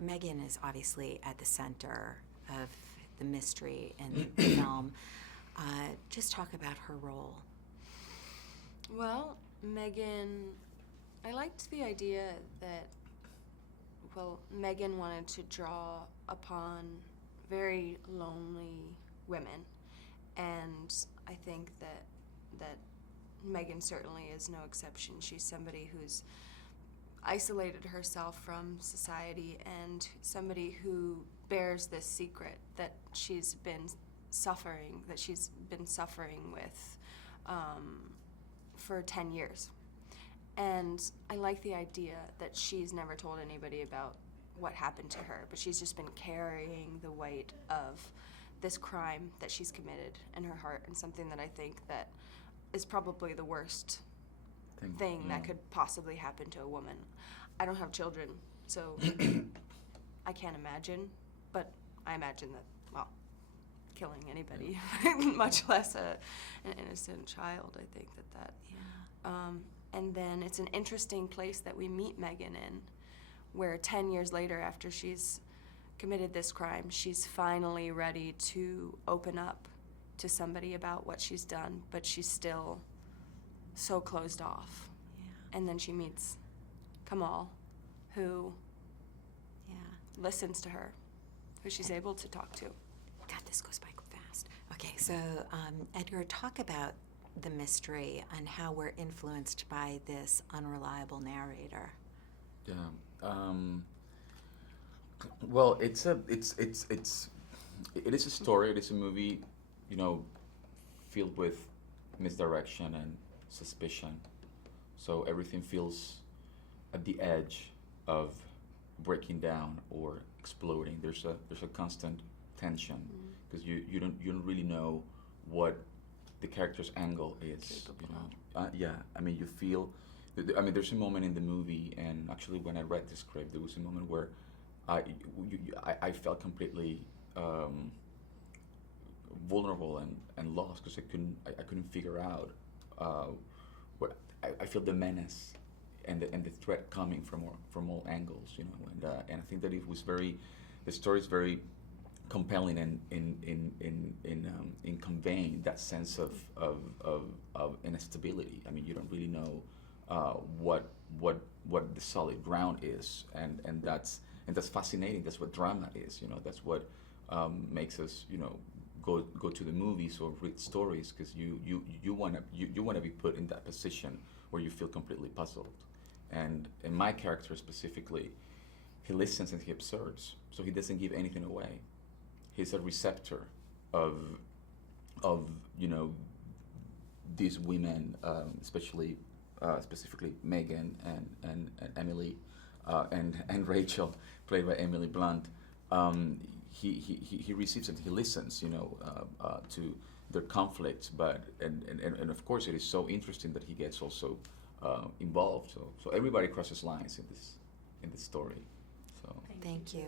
Megan is obviously at the center of the mystery in the film. Just talk about her role. Well, Megan, I liked the idea that, well, Megan wanted to draw upon very lonely women, and I think that Megan certainly is no exception. She's somebody who's isolated herself from society and somebody who bears this secret that she's been suffering with for 10 years. And I like the idea that she's never told anybody about what happened to her, but she's just been carrying the weight of this crime that she's committed in her heart, and something that I think that is probably the worst thing that could possibly happen to a woman. I don't have children, so I can't imagine, but I imagine that, well, killing anybody, much less an innocent child, I think that. And then it's an interesting place that we meet Megan in, where 10 years later, after she's committed this crime, she's finally ready to open up to somebody about what she's done, but she's still so closed off. Yeah. And then she meets Kamal, who listens to her, who she's able to talk to. God, this goes by fast. Okay, so Edgar, talk about the mystery and how we're influenced by this unreliable narrator. Yeah. Well, it is a story. It is a movie, filled with misdirection and suspicion. So everything feels at the edge of breaking down or exploding. There's a constant tension because you don't really know what the character's angle is. You feel. There's a moment in the movie, and actually when I read the script, there was a moment where I felt completely vulnerable and lost because I couldn't figure out what I feel the menace and the threat coming from all angles, and I think that the story is very compelling in conveying that sense of instability. You don't really know what the solid ground is, and that's fascinating. That's what drama is. That's what makes us go to the movies or read stories, because you want to be put in that position where you feel completely puzzled. And in my character specifically, he listens and he observes, so he doesn't give anything away. He's a receptor of these women, especially specifically Megan and Emily and Rachel, played by Emily Blunt. He receives it. He listens, to their conflicts, but and of course it is so interesting that he gets also involved. So everybody crosses lines in this story. So Thank you.